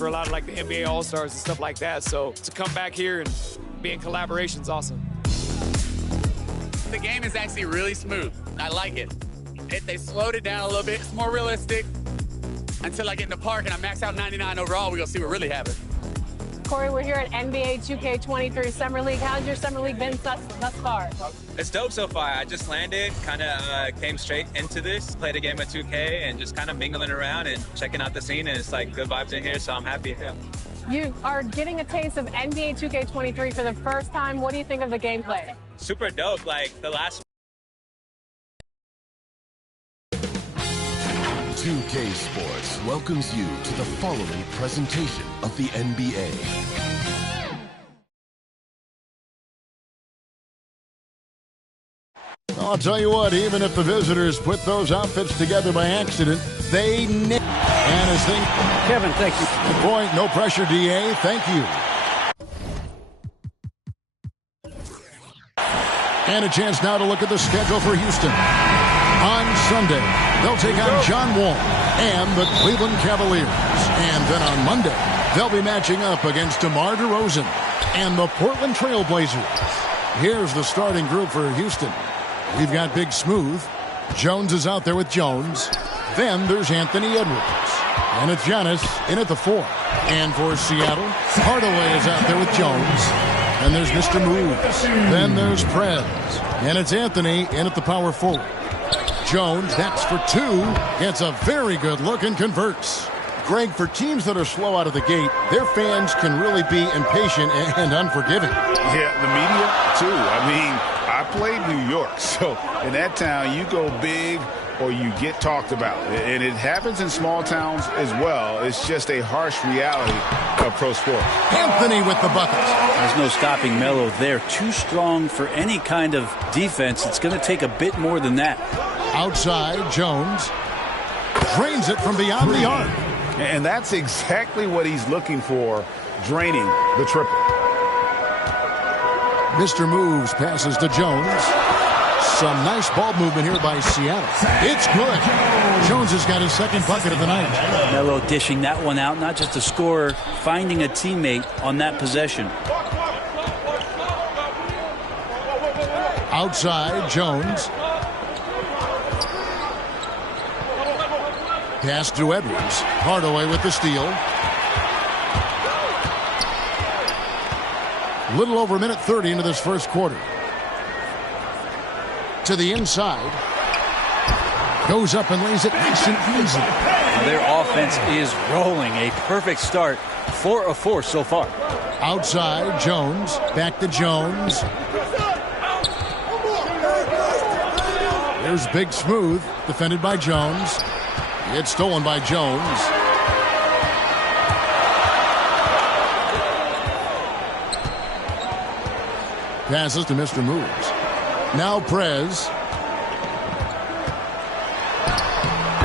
for a lot of like the NBA All-Stars and stuff like that. So to come back here and be in collaboration is awesome. The game is actually really smooth. I like it. They slowed it down a little bit. It's more realistic. Until I get in the park and I max out 99 overall, we're going to see what really happens. Corey, we're here at NBA 2K23 Summer League. How's your Summer League been thus far? It's dope so far. I just landed, kind of came straight into this, played a game of 2K, and just kind of mingling around and checking out the scene. And it's like good vibes in here, so I'm happy. Yeah. You are getting a taste of NBA 2K23 for the first time. What do you think of the gameplay? Super dope. Like the last 2K Sports welcomes you to the following presentation of the NBA. I'll tell you what, even if the visitors put those outfits together by accident, they nick. And as they... Kevin, thank you. Good point. No pressure, DA. Thank you. And a chance now to look at the schedule for Houston. On Sunday, they'll take on John Wall and the Cleveland Cavaliers. And then on Monday, they'll be matching up against DeMar DeRozan and the Portland Trail Blazers. Here's the starting group for Houston. We've got Big Smooth. Jones is out there with Jones. Then there's Anthony Edwards. And it's Giannis in at the 4. And for Seattle, Hardaway is out there with Jones. And there's Mr. Moves. Then there's Prez. And it's Anthony in at the power forward. Jones, that's for 2, gets a very good look and converts. Greg, for teams that are slow out of the gate, their fans can really be impatient and unforgiving. Yeah, the media, too. I mean, I played New York, so in that town, you go big or you get talked about. And it happens in small towns as well. It's just a harsh reality of pro sports. Anthony with the bucket. There's no stopping Melo there. Too strong for any kind of defense. It's going to take a bit more than that. Outside, Jones drains it from beyond the arc. And that's exactly what he's looking for, draining the triple. Mr. Moves passes to Jones. Some nice ball movement here by Seattle. It's good. Jones has got his second bucket of the night. Melo dishing that one out, not just a scorer, finding a teammate on that possession. Outside, Jones. Pass to Edwards. Hardaway with the steal. Little over a minute 30 into this first quarter. To the inside. Goes up and lays it nice and easy. Now their offense is rolling. A perfect start. 4 of 4 so far. Outside, Jones. Back to Jones. There's Big Smooth. Defended by Jones. It's stolen by Jones. Passes to Mr. Moves. Now Prez.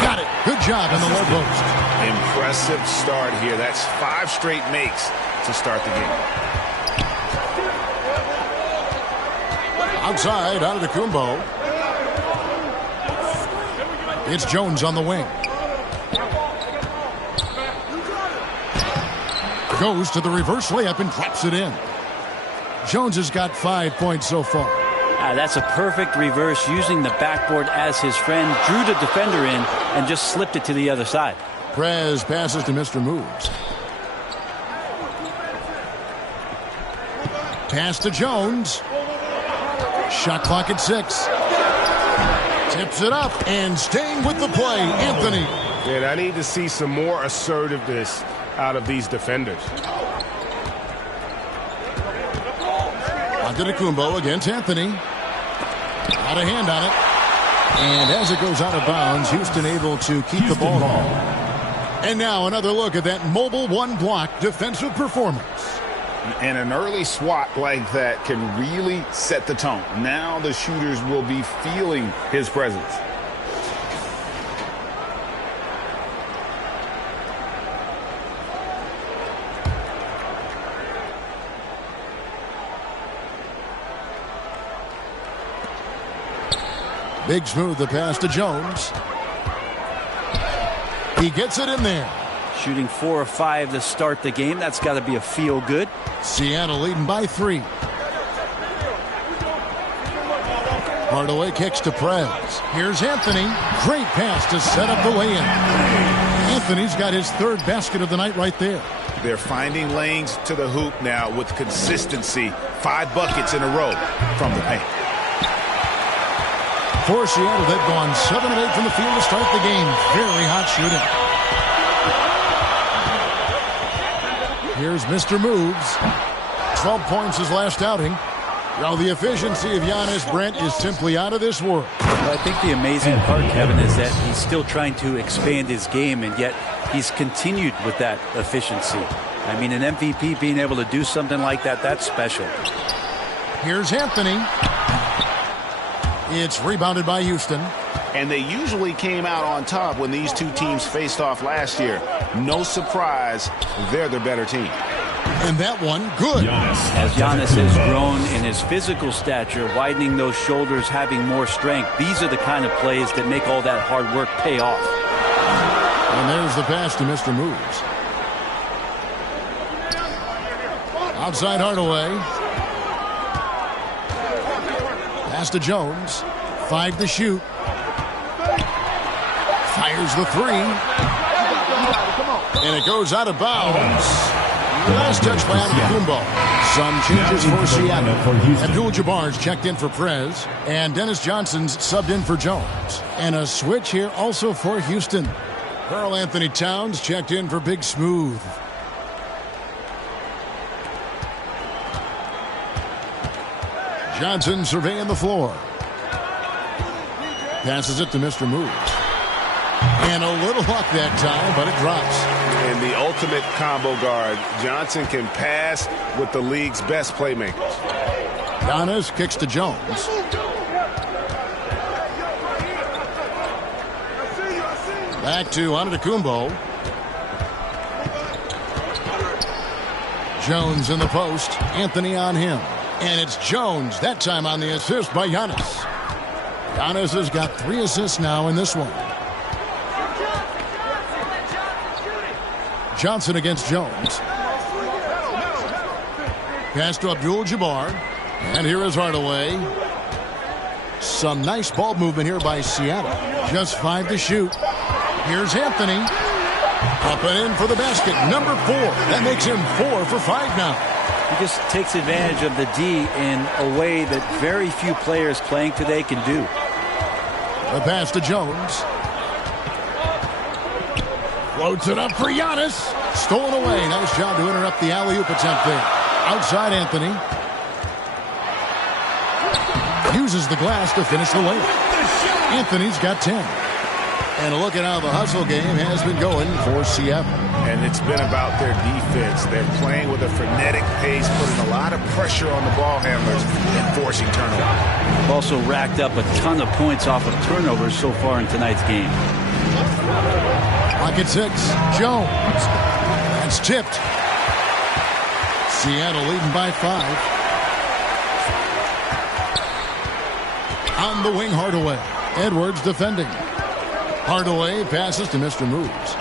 Got it. Good job in the low post. Impressive start here. That's 5 straight makes to start the game. Outside, Antetokounmpo. It's Jones on the wing. Goes to the reverse layup and claps it in. Jones has got 5 points so far. That's a perfect reverse, using the backboard as his friend, drew the defender in, and just slipped it to the other side. Prez passes to Mr. Moves. Pass to Jones. Shot clock at 6. Tips it up and staying with the play, Anthony. And I need to see some more assertiveness out of these defenders. Antetokounmpo against Anthony. Out of hand on it. And as it goes out of bounds, Houston able to keep the ball. And now another look at that mobile one-block defensive performance. And an early swat like that can really set the tone. Now the shooters will be feeling his presence. Big Smooth, the pass to Jones. He gets it in there. Shooting 4 of 5 to start the game. That's got to be a feel good. Seattle leading by 3. Hardaway kicks to Prez. Here's Anthony. Great pass to set up the lay-in. Anthony's got his 3rd basket of the night right there. They're finding lanes to the hoop now with consistency. 5 buckets in a row from the paint. For Seattle, they've gone 7 of 8 from the field to start the game. Very hot shooting. Here's Mr. Moves. 12 points his last outing. Now the efficiency of Giannis, Brent, is simply out of this world. Well, I think the amazing part, Kevin, is that he's still trying to expand his game, and yet he's continued with that efficiency. I mean, an MVP being able to do something like that, that's special. Here's Anthony. It's rebounded by Houston. And they usually came out on top when these two teams faced off last year. No surprise, they're the better team. And that one, good. As Giannis has grown in his physical stature, widening those shoulders, having more strength, these are the kind of plays that make all that hard work pay off. And there's the pass to Mr. Moves. Outside Hardaway. Pass to Jones. 5 to shoot. Fires the 3. And it goes out of bounds. Last touch by Antetokounmpo. Some changes for Seattle. Abdul-Jabbar's checked in for Prez. And Dennis Johnson's subbed in for Jones. And a switch here also for Houston. Karl Anthony Towns checked in for Big Smooth. Johnson surveying the floor. Passes it to Mr. Moves. And a little luck that time, but it drops. And the ultimate combo guard. Johnson can pass with the league's best playmakers. Giannis kicks to Jones. Back to Antetokounmpo. Jones in the post. Anthony on him. And it's Jones, that time on the assist by Giannis. Giannis has got 3 assists now in this one. Johnson against Jones. Pass to Abdul-Jabbar. And here is Hardaway. Some nice ball movement here by Seattle. Just 5 to shoot. Here's Anthony. Up and in for the basket. Number 4. That makes him 4 for 5 now. He just takes advantage of the D in a way that very few players playing today can do. The pass to Jones. Floats it up for Giannis. Stolen away. Nice job to interrupt the alley-oop attempt there. Outside Anthony. Uses the glass to finish the layup. Anthony's got 10. And a look at how the hustle game has been going for Seattle. And it's been about their defense. They're playing with a frenetic pace, putting a lot of pressure on the ball handlers and forcing turnovers. Also racked up a ton of points off of turnovers so far in tonight's game. Pocket 6. Jones. That's tipped. Seattle leading by 5. On the wing, Hardaway. Edwards defending. Hardaway passes to Mr. Moves.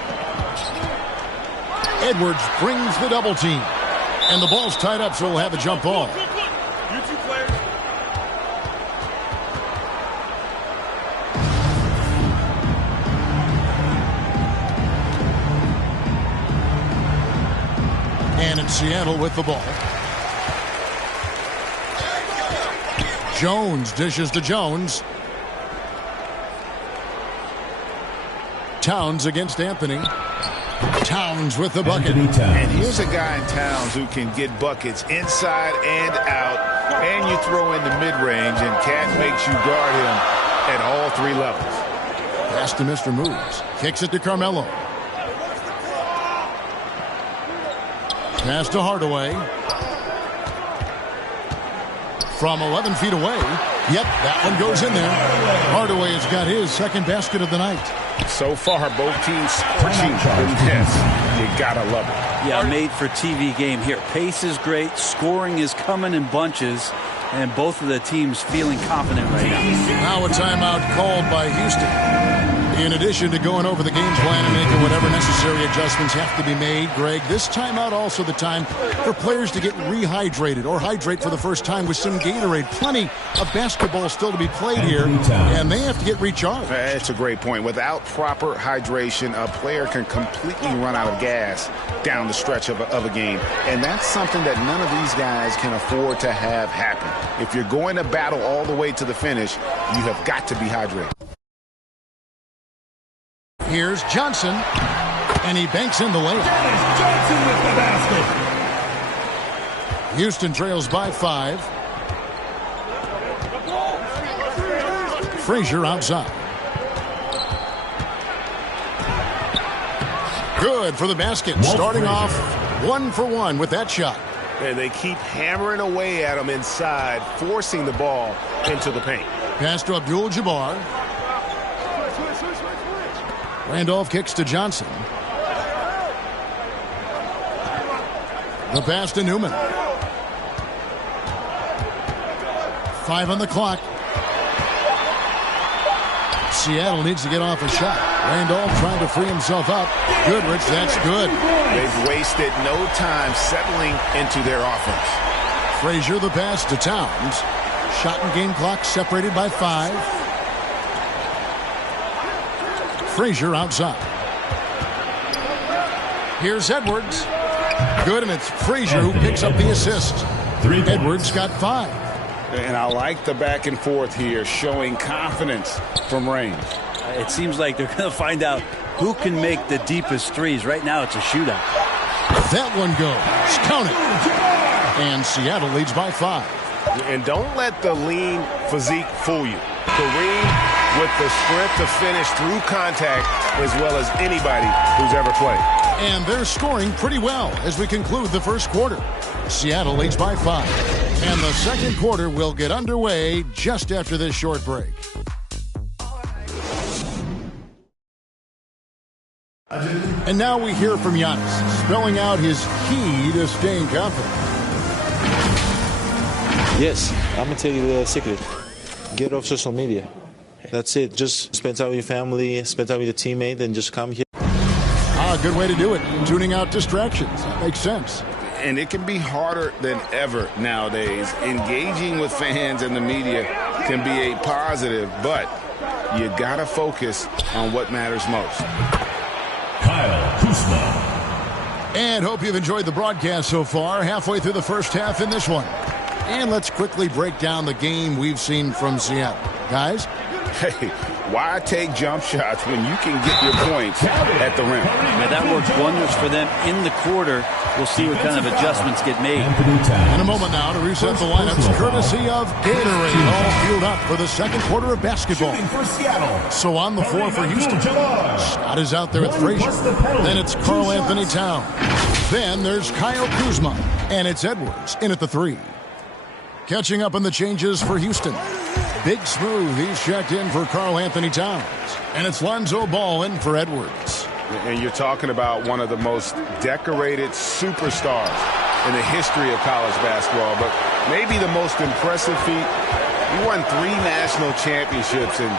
Edwards brings the double team. And the ball's tied up, so we'll have a jump ball. And it's Seattle with the ball. Jones dishes to Jones. Towns against Anthony. Towns with the bucket. And here's a guy in Towns who can get buckets inside and out. And you throw in the mid-range, and Cat makes you guard him at all 3 levels. Pass to Mr. Moves. Kicks it to Carmelo. Pass to Hardaway. From 11 feet away. Yep, that one goes in there. Hardaway has got his 2nd basket of the night. So far, both teams scorching intense. You gotta love it. Yeah, made for TV game here. Pace is great. Scoring is coming in bunches. And both of the teams feeling confident right now. Now a timeout called by Houston. In addition to going over the game plan and making whatever necessary adjustments have to be made, Greg, this timeout also the time for players to get rehydrated or hydrate for the first time with some Gatorade. Plenty of basketball still to be played here, and they have to get recharged. That's a great point. Without proper hydration, a player can completely run out of gas down the stretch of a game, and that's something that none of these guys can afford to have happen. If you're going to battle all the way to the finish, you have got to be hydrated. Here's Johnson, and he banks in the layup. Johnson with the basket. Houston trails by 5. Frazier outside. Good for the basket. Starting off 1 for 1 with that shot. And they keep hammering away at him inside, forcing the ball into the paint. Pass to Abdul-Jabbar. Randolph kicks to Johnson. The pass to Newman. 5 on the clock. Seattle needs to get off a shot. Randolph trying to free himself up. Goodrich, that's good. They've wasted no time settling into their offense. Frazier the pass to Towns. Shot and game clock separated by 5. Frazier outside. Here's Edwards. Good, and it's Frazier who picks up the assist. Edwards got 5. And I like the back and forth here, showing confidence from range. It seems like they're going to find out who can make the deepest threes. Right now, it's a shootout. That one goes. Count it. And Seattle leads by 5. And don't let the lean physique fool you. Kareem with the strength to finish through contact as well as anybody who's ever played. And they're scoring pretty well as we conclude the first quarter. Seattle leads by 5. And the second quarter will get underway just after this short break. And now we hear from Giannis, spelling out his key to staying confident. Yes, I'm going to tell you the secret. Get off social media. That's it. Just spend time with your family, spend time with your teammate, and just come here. Good way to do it. Tuning out distractions. That makes sense. And it can be harder than ever nowadays. Engaging with fans and the media can be a positive, but you got to focus on what matters most. Kyle Kuzma. And hope you've enjoyed the broadcast so far. Halfway through the first half in this one. And let's quickly break down the game we've seen from Seattle. Guys? Hey, why take jump shots when you can get your points at the rim? Yeah, that worked wonders for them in the quarter. We'll see what kind of adjustments get made. In a moment now to reset the lineups, courtesy of Gatorade. All fueled up for the second quarter of basketball. So on the floor for Houston. Scott is out there with Frazier. Then it's Karl Anthony Towns. Then there's Kyle Kuzma. And it's Edwards in at the 3. Catching up on the changes for Houston. Big Smooth, he's checked in for Karl Anthony Towns. And it's Lonzo Ball in for Edwards. And you're talking about one of the most decorated superstars in the history of college basketball, but maybe the most impressive feat. He won 3 national championships, and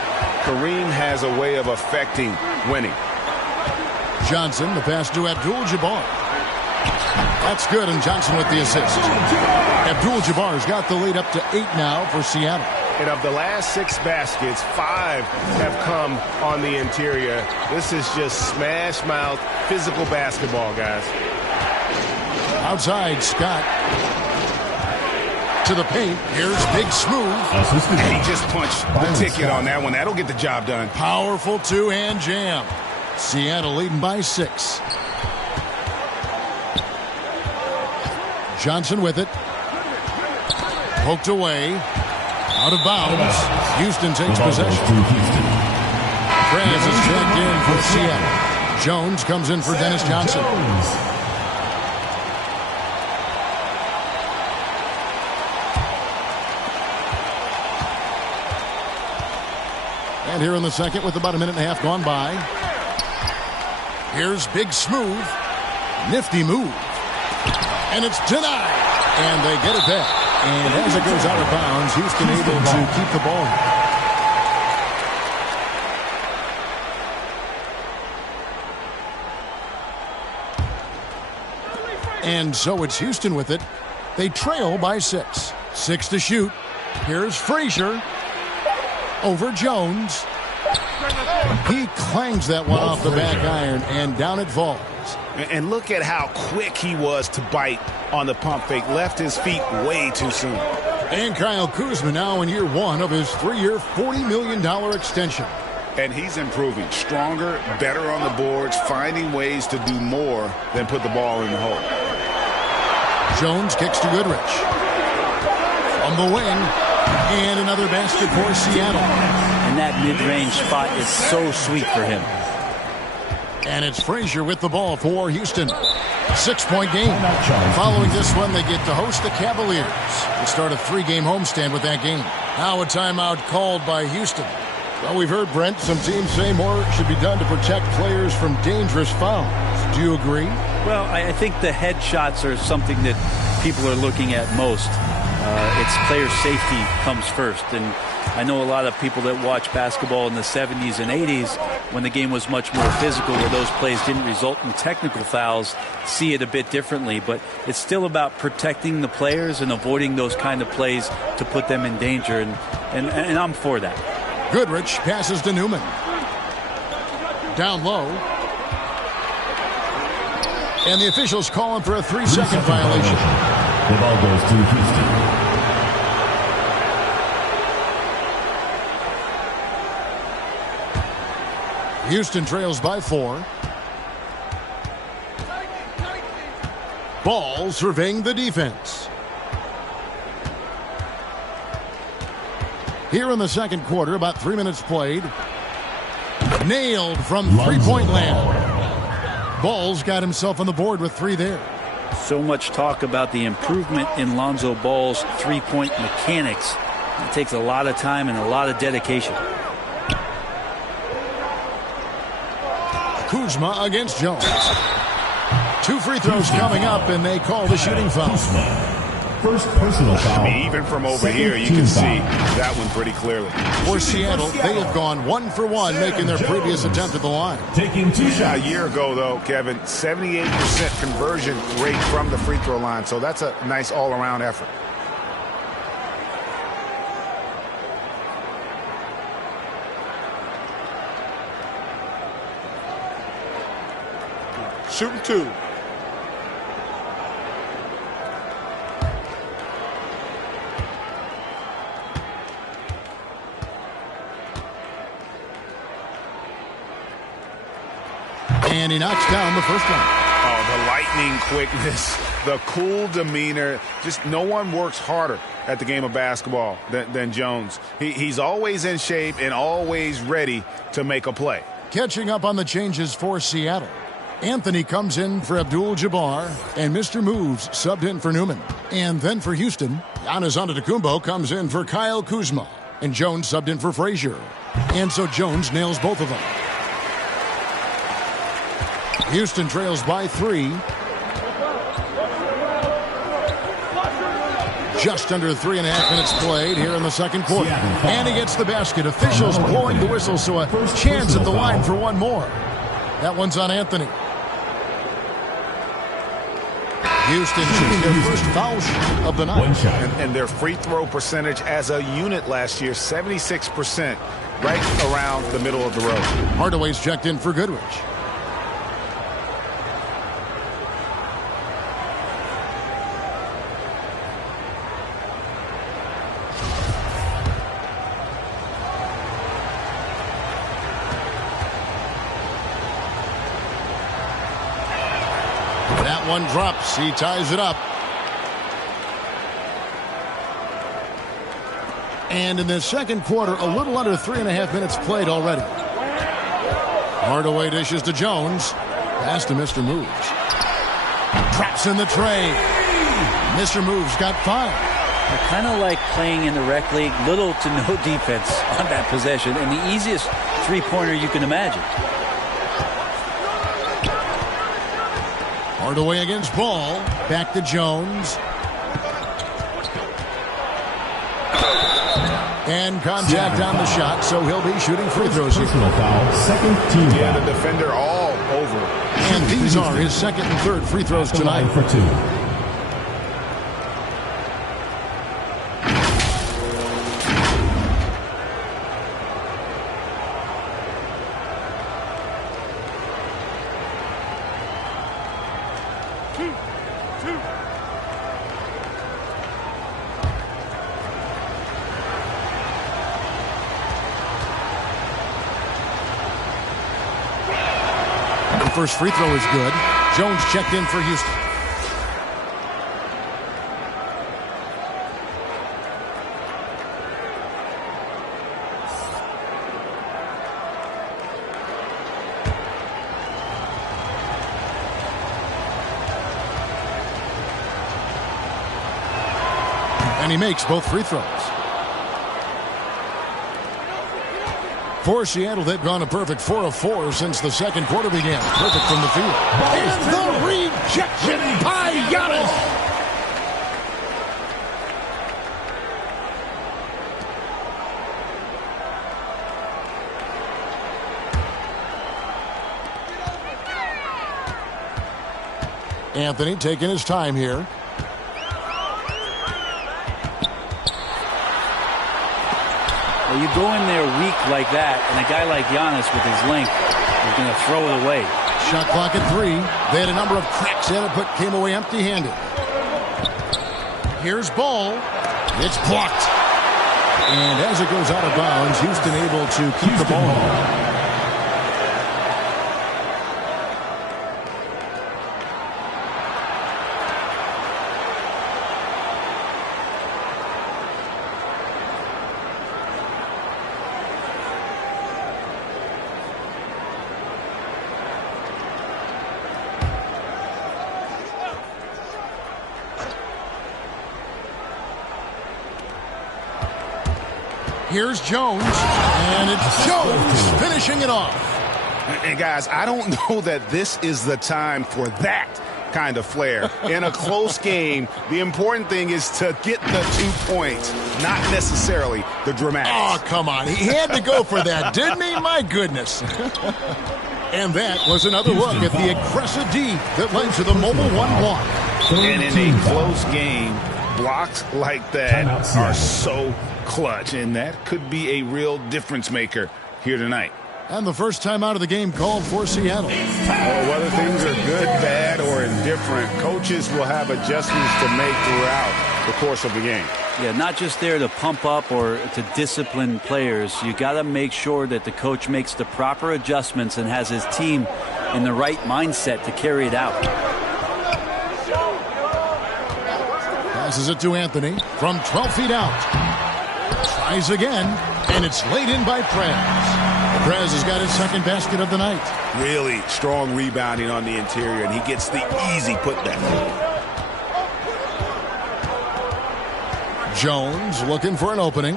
Kareem has a way of affecting winning. Johnson, the pass to Abdul-Jabbar. That's good, and Johnson with the assist. Abdul-Jabbar's got the lead up to 8 now for Seattle. And of the last 6 baskets, 5 have come on the interior. This is just smash mouth physical basketball, guys. Outside, Scott. To the paint. Here's Big Smooth. He just punched the ticket on that one. That'll get the job done. Powerful two-hand jam. Seattle leading by 6. Johnson with it. Poked away. Out of bounds. Houston takes possession. Franz is checked in for Seattle. Jones comes in for Dennis Johnson. And here in the second with about a minute and a half gone by. Here's Big Smooth. Nifty move. And it's denied. And they get it back. And as it goes out of bounds, Houston able to keep the ball. And so it's Houston with it. They trail by 6. 6 to shoot. Here's Frazier. Over Jones. He clangs that one off the back iron, and down it falls. And look at how quick he was to bite on the pump fake. Left his feet way too soon. And Kyle Kuzma now in year 1 of his 3-year, $40 million extension. And he's improving. Stronger, better on the boards, finding ways to do more than put the ball in the hole. Jones kicks to Goodrich. From the wing, and another basket for Seattle. And that mid-range spot is so sweet for him. And it's Frazier with the ball for Houston. 6-point game. Following this one, they get to host the Cavaliers. They start a 3-game homestand with that game. Now a timeout called by Houston. Well, we've heard, Brent, some teams say more should be done to protect players from dangerous fouls. Do you agree? Well, I think the head shots are something that people are looking at most. It's player safety comes first. And I know a lot of people that watch basketball in the 70s and 80s when the game was much more physical, where those plays didn't result in technical fouls, see it a bit differently. But it's still about protecting the players and avoiding those kind of plays to put them in danger. And I'm for that. Goodrich passes to Newman. Down low. And the officials call him for a 3-second violation. The ball goes to Houston. Houston trails by 4. Ball surveying the defense. Here in the second quarter, about 3 minutes played. Nailed from three-point land. Ball's got himself on the board with 3 there. So much talk about the improvement in Lonzo Ball's three-point mechanics. It takes a lot of time and a lot of dedication. Kuzma against Jones. 2 free throws coming up, and they call the shooting foul. First personal foul. I mean, even from over here, you can see that one pretty clearly. For Seattle, they have gone 1 for 1, making their previous attempt at the line. Taking 2 shots. A year ago, though, Kevin, 78% conversion rate from the free throw line. So that's a nice all-around effort. Shooting 2. And he knocks down the first one. Oh, the lightning quickness, the cool demeanor. Just no one works harder at the game of basketball than Jones. He's always in shape and always ready to make a play. Catching up on the changes for Seattle. Anthony comes in for Abdul-Jabbar, and Mr. Moves subbed in for Newman. And then for Houston, Giannis Antetokounmpo comes in for Kyle Kuzma, and Jones subbed in for Frazier. And so Jones nails both of them. Houston trails by 3. Just under 3.5 minutes played here in the second quarter. And he gets the basket. Officials blowing the whistle, so a chance at the line for one more. That one's on Anthony. Houston shoots their first foul shot of the night. And their free throw percentage as a unit last year, 76%, right around the middle of the road. Hardaway's checked in for Goodrich. That one drops. He ties it up. And in the second quarter, a little under 3.5 minutes played already. Hardaway dishes to Jones. Pass to Mr. Moves. Drops in the tray. Mr. Moves got 5. I kind of like playing in the rec league. Little to no defense on that possession. And the easiest three-pointer you can imagine. Hardaway against Ball. Back to Jones. And contact on the shot, so he'll be shooting free throws here. Personal foul, second team Yeah, foul. the defender all over. And these are his second and third free throws tonight. For 2. First free throw is good. Jones checked in for Houston. And he makes both free throws. For Seattle, they've gone a perfect 4 of 4 since the second quarter began. Perfect from the field. And the rejection by Giannis. Anthony taking his time here. You go in there weak like that, and a guy like Giannis with his length is going to throw it away. Shot clock at 3. They had a number of cracks at it, but came away empty-handed. Here's Ball. It's blocked. And as it goes out of bounds, Houston able to keep the ball. Here's Jones, and it's Jones finishing it off. And guys, I don't know that this is the time for that kind of flair. In a close game, the important thing is to get the 2 points, not necessarily the dramatics. Oh, come on. He had to go for that, didn't he? My goodness. And that was another look at the aggressive D that led to the mobile 1 block. And in a close game, blocks like that are so clutch, and that could be a real difference maker here tonight. And the first time out of the game called for Seattle. Whether things are good, bad, or indifferent, coaches will have adjustments to make throughout the course of the game. Yeah, not just there to pump up or to discipline players. You got to make sure that the coach makes the proper adjustments and has his team in the right mindset to carry it out. Passes it to Anthony from 12 feet out. Tries again, and it's laid in by Prez. Prez has got his second basket of the night. Really strong rebounding on the interior, and he gets the easy putback. Jones looking for an opening.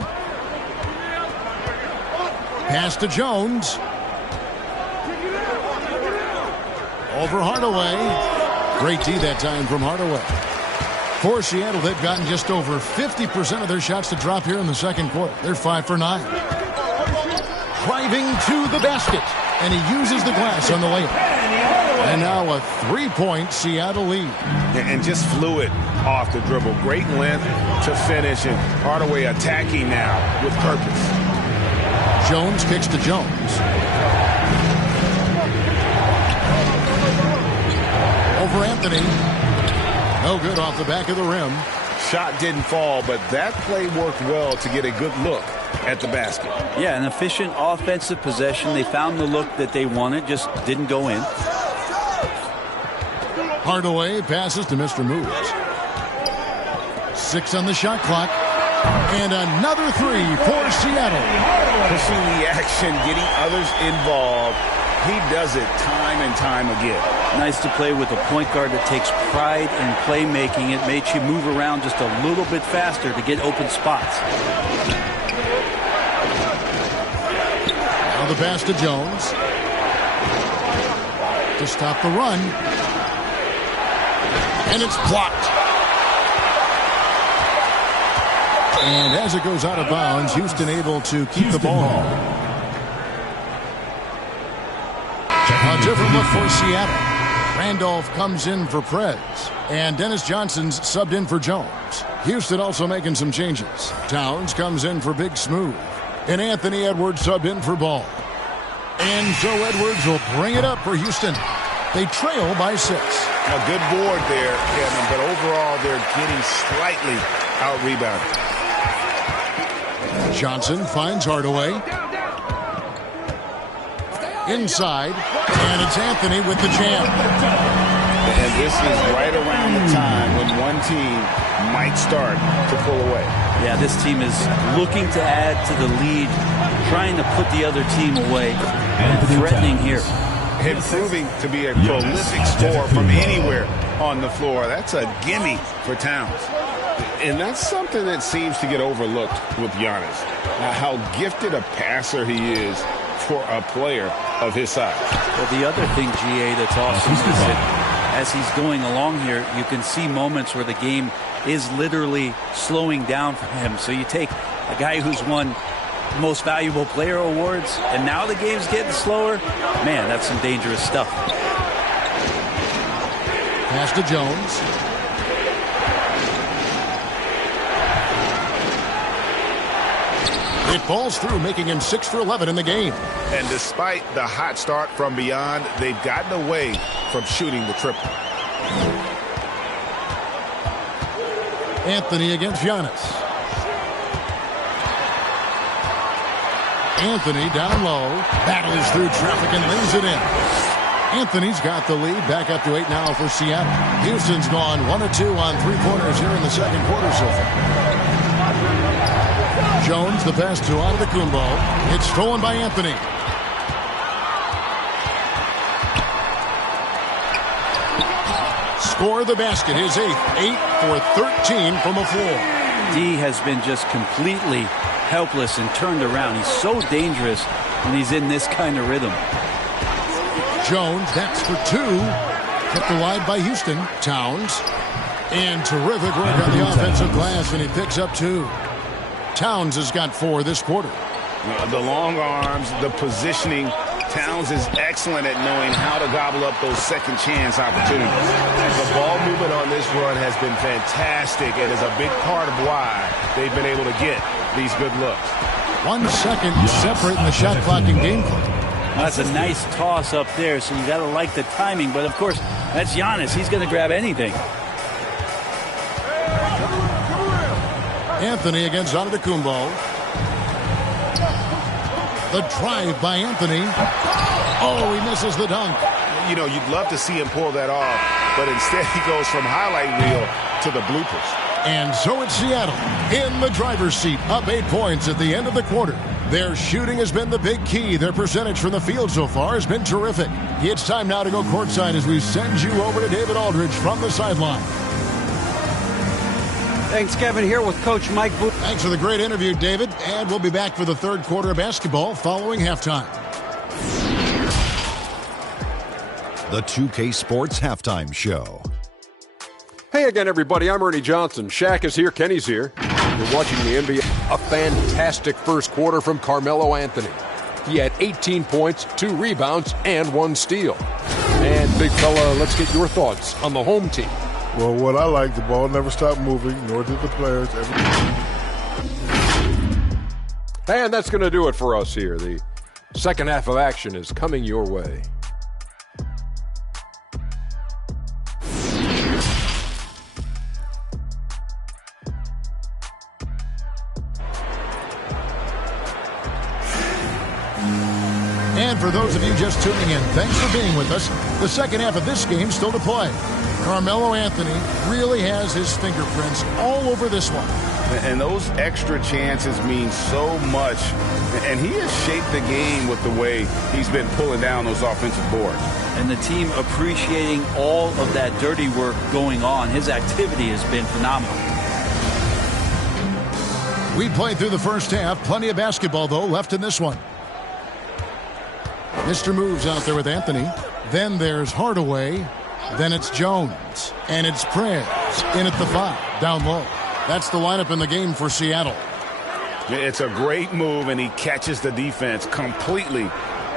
Pass to Jones. Over Hardaway. Great D that time from Hardaway. For Seattle, they've gotten just over 50% of their shots to drop here in the second quarter. They're 5 for 9. Driving to the basket, and he uses the glass on the layup. And now a 3-point Seattle lead. And just fluid off the dribble. Great length to finish, and Hardaway attacking now with purpose. Jones kicks to Jones. Over Anthony. No good off the back of the rim. Shot didn't fall, but that play worked well to get a good look at the basket. Yeah, an efficient offensive possession. They found the look that they wanted, just didn't go in. Hardaway passes to Mr. Moves. 6 on the shot clock. And another 3 for Seattle. Pushing the action, getting others involved. He does it time and time again. Nice to play with a point guard that takes pride in playmaking. It makes you move around just a little bit faster to get open spots. Now the pass to Jones. To stop the run. And it's blocked. And as it goes out of bounds, Houston able to keep the ball. A different look for Seattle. Randolph comes in for Prez. And Dennis Johnson's subbed in for Jones. Houston also making some changes. Towns comes in for Big Smooth. And Anthony Edwards subbed in for Ball. And so Edwards will bring it up for Houston. They trail by 6. A good board there, Kevin, but overall they're getting slightly out-rebounded. Johnson finds Hardaway. Inside, and it's Anthony with the jam. And this is right around the time when one team might start to pull away. Yeah, this team is looking to add to the lead, trying to put the other team away, and threatening here. And proving to be a prolific scorer from anywhere on the floor. That's a gimme for Towns. And that's something that seems to get overlooked with Giannis. How gifted a passer he is for a player of his size. Well, the other thing, GA, that's awesome is that as he's going along here, you can see moments where the game is literally slowing down for him. So you take a guy who's won most valuable player awards, and now the game's getting slower. Man, that's some dangerous stuff. Pass to Jones. It falls through, making him 6 for 11 in the game. And despite the hot start from beyond, they've gotten away from shooting the triple. Anthony against Giannis. Anthony down low, battles through traffic and lays it in. Anthony's got the lead, back up to 8 now for Seattle. Houston's gone 1 of 2 on 3-pointers here in the second quarter so far. Jones, the pass to Antetokounmpo. It's stolen by Anthony. Score the basket, his 8th. 8 for 13 from the floor. D has been just completely helpless and turned around. He's so dangerous when he's in this kind of rhythm. Jones, that's for 2. Kept alive by Houston. Towns. And terrific work on the offensive glass, and he picks up 2. Towns has got 4 this quarter. The long arms, the positioning. Towns is excellent at knowing how to gobble up those second chance opportunities. The ball movement on this run has been fantastic and is a big part of why they've been able to get these good looks. 1 second separating the shot clock and game clock. That's a nice toss up there, so you got to like the timing. But, of course, that's Giannis. He's going to grab anything. Anthony against Antetokounmpo. The drive by Anthony. Oh, he misses the dunk. You know, you'd love to see him pull that off, but instead he goes from highlight reel to the bloopers. And so it's Seattle in the driver's seat, up 8 points at the end of the quarter. Their shooting has been the big key. Their percentage from the field so far has been terrific. It's time now to go courtside as we send you over to David Aldridge from the sideline. Thanks, Kevin. Here with Coach Mike Booth. Thanks for the great interview, David. And we'll be back for the third quarter of basketball following halftime. The 2K Sports Halftime Show. Hey again, everybody. I'm Ernie Johnson. Shaq is here. Kenny's here. You're watching the NBA. A fantastic first quarter from Carmelo Anthony. He had 18 points, 2 rebounds, and 1 steal. And, big fella, let's get your thoughts on the home team. Well, what I like, the ball never stopped moving, nor did the players. And that's going to do it for us here. The second half of action is coming your way. And for those of you just tuning in, thanks for being with us. The second half of this game still to play. Carmelo Anthony really has his fingerprints all over this one. And those extra chances mean so much. And he has shaped the game with the way he's been pulling down those offensive boards. And the team appreciating all of that dirty work going on. His activity has been phenomenal. We played through the first half. Plenty of basketball, though, left in this one. Mr. Moves out there with Anthony. Then there's Hardaway. Then it's Jones. And it's Prez in at the 5, down low. That's the lineup in the game for Seattle. It's a great move, and he catches the defense completely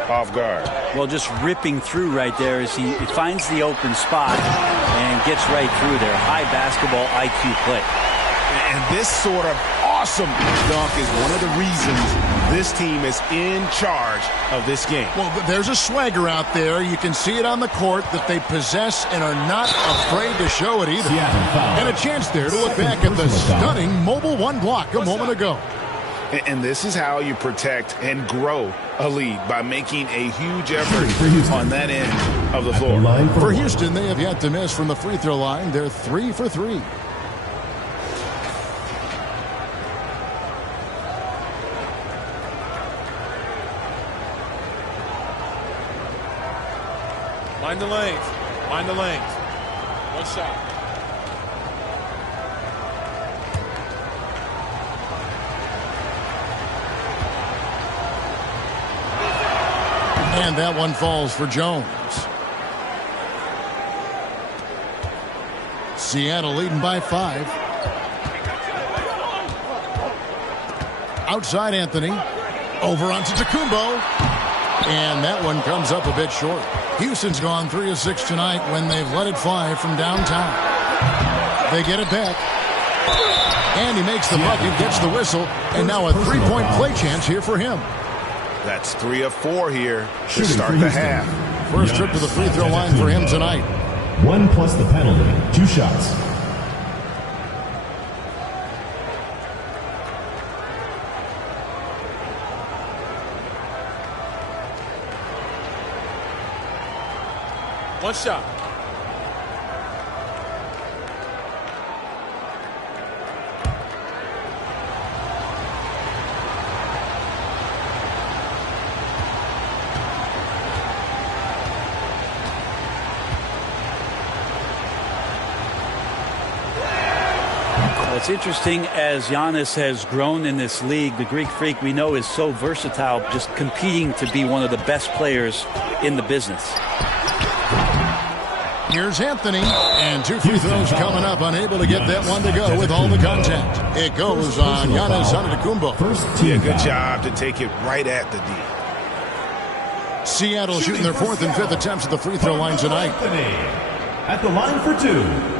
off guard. Well, just ripping through right there as he finds the open spot and gets right through there. High basketball IQ play. And this sort of awesome dunk is one of the reasons this team is in charge of this game. Well, there's a swagger out there. You can see it on the court that they possess and are not afraid to show it either. And a chance there to look back at the stunning mobile one block a moment ago. And this is how you protect and grow a lead, by making a huge effort on that end of the floor. For Houston, they have yet to miss from the free throw line. They're 3 for 3. Mind the lanes. Mind the lanes. One shot. And that one falls for Jones. Seattle leading by 5. Outside Anthony. Over onto Tacumbo. And that one comes up a bit short. Houston's gone 3 of 6 tonight when they've let it fly from downtown. They get it back. And he makes the bucket, gets the whistle, and now a 3-point play chance here for him. That's 3 of 4 here to start the half. First trip to the free throw line for him tonight. 1 plus the penalty. 2 shots. One shot. It's interesting, as Giannis has grown in this league, the Greek Freak we know is so versatile, just competing to be one of the best players in the business. Here's Anthony, and 2 free throws coming up, unable to get that one to go with all the contact. It goes on Giannis Antetokounmpo. Good job to take it right at the D. Seattle shooting their 4th and 5th attempts at the free throw line tonight. At the line for 2.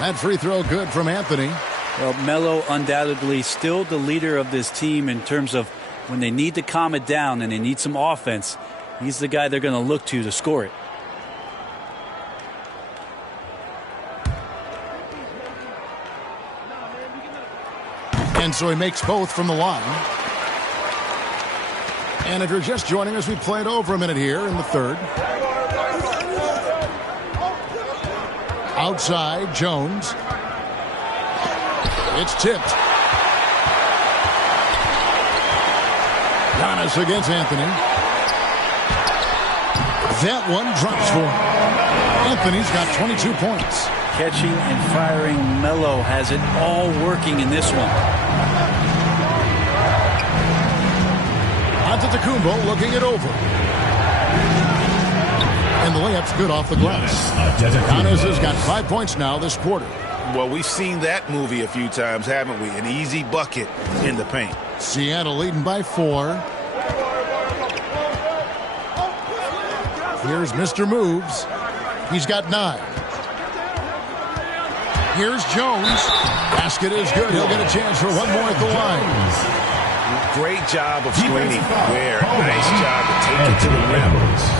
That free throw good from Anthony. Well, Melo undoubtedly still the leader of this team in terms of when they need to calm it down and they need some offense. He's the guy they're going to look to score it. And so he makes both from the line. And if you're just joining us, we played over a minute here in the 3rd. Outside, Jones. It's tipped. Giannis against Anthony. That one drops for him. Anthony's got 22 points. Catching and firing, Melo has it all working in this one. Antetokounmpo looking it over. And the layup's good off the glass. Giannis has got 5 points now this quarter. Well, we've seen that movie a few times, haven't we? An easy bucket in the paint. Seattle leading by 4. Here's Mr. Moves. He's got 9. Here's Jones. Basket is good. He'll get a chance for one more at the line. Great job of screening there. Nice job to take it to the rim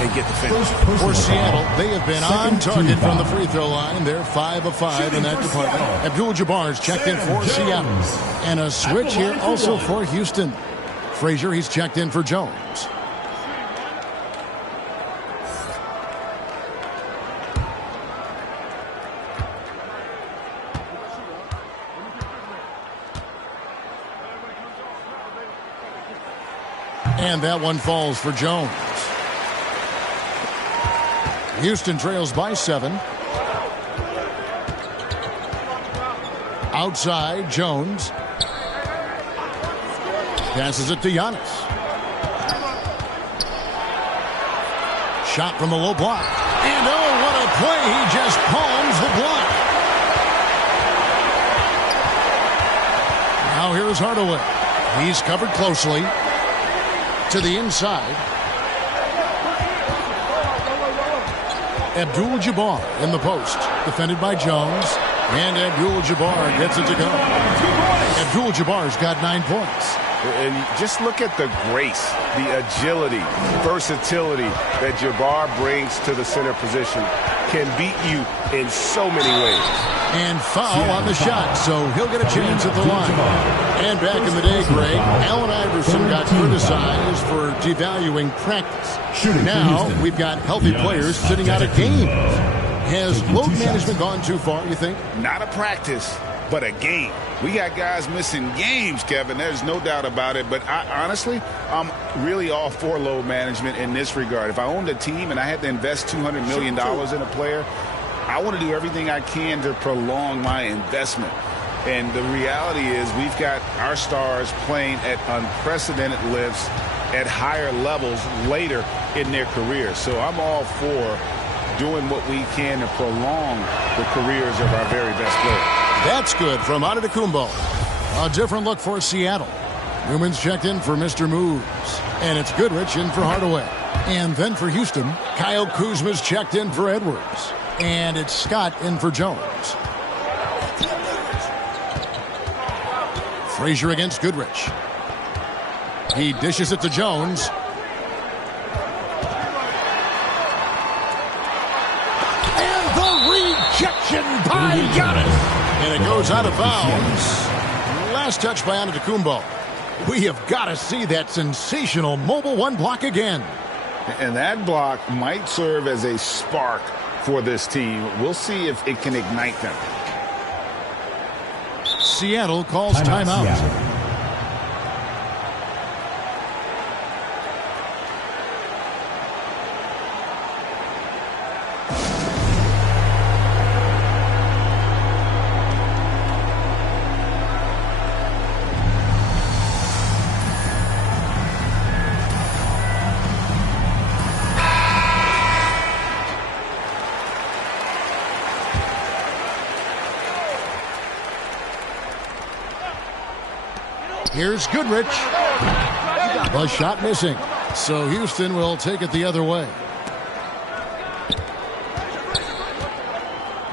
and get the finish. For Seattle, they have been on target from the free throw line. They're 5 of 5 in that department. Abdul-Jabbar's checked in for Seattle. And a switch here also for Houston. Frazier, he's checked in for Jones. And that one falls for Jones. Houston trails by 7. Outside, Jones. Passes it to Giannis. Shot from the low block. And oh, what a play. He just palms the block. Now here's Hardaway. He's covered closely. To the inside. Abdul-Jabbar in the post. Defended by Jones. And Abdul-Jabbar gets it to go. Abdul-Jabbar's got 9 points. And just look at the grace, the agility, versatility that Jabbar brings to the center position. Can beat you in so many ways. And foul on the shot, so he'll get a chance at the line. And back in the day, Greg, Allen Iverson got criticized for devaluing practice. Now we've got healthy players sitting out of games. Has load management gone too far, you think? Not a practice, but a game. We got guys missing games, Kevin. There's no doubt about it. But honestly, I'm really all for load management in this regard. If I owned a team and I had to invest $200 million in a player, I want to do everything I can to prolong my investment. And the reality is we've got our stars playing at unprecedented lifts at higher levels later in their careers. So I'm all for doing what we can to prolong the careers of our very best players. That's good from Antetokounmpo. A different look for Seattle. Newman's checked in for Mr. Moves. And it's Goodrich in for Hardaway. And then for Houston, Kyle Kuzma's checked in for Edwards. And it's Scott in for Jones. Frazier against Goodrich. He dishes it to Jones. And the rejection by Giannis. And it goes out of bounds. Last touch by Antetokounmpo. We have got to see that sensational mobile one block again. And that block might serve as a spark for this team. We'll see if it can ignite them. Seattle calls timeout. Here's Goodrich. The shot missing. So Houston will take it the other way.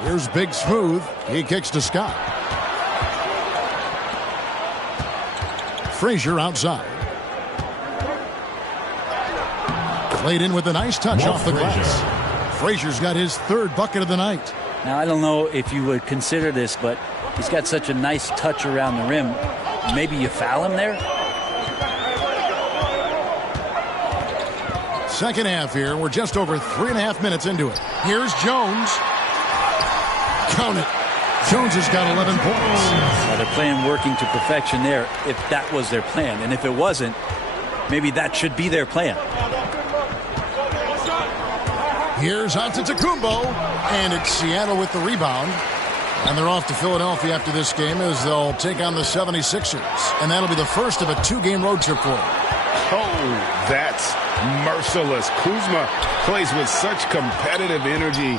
Here's Big Smooth. He kicks to Scott. Frazier outside. Played in with a nice touch off the glass. Frazier's got his third bucket of the night. Now, I don't know if you would consider this, but he's got such a nice touch around the rim. Maybe you foul him there? Second half here. We're just over 3.5 minutes into it. Here's Jones. Count it. Jones has got 11 points. Well, they're playing working to perfection there if that was their plan. And if it wasn't, maybe that should be their plan. Here's Antetokounmpo. And it's Seattle with the rebound. And they're off to Philadelphia after this game as they'll take on the 76ers. And that'll be the first of a 2-game road trip for them. Oh, that's merciless. Kuzma plays with such competitive energy.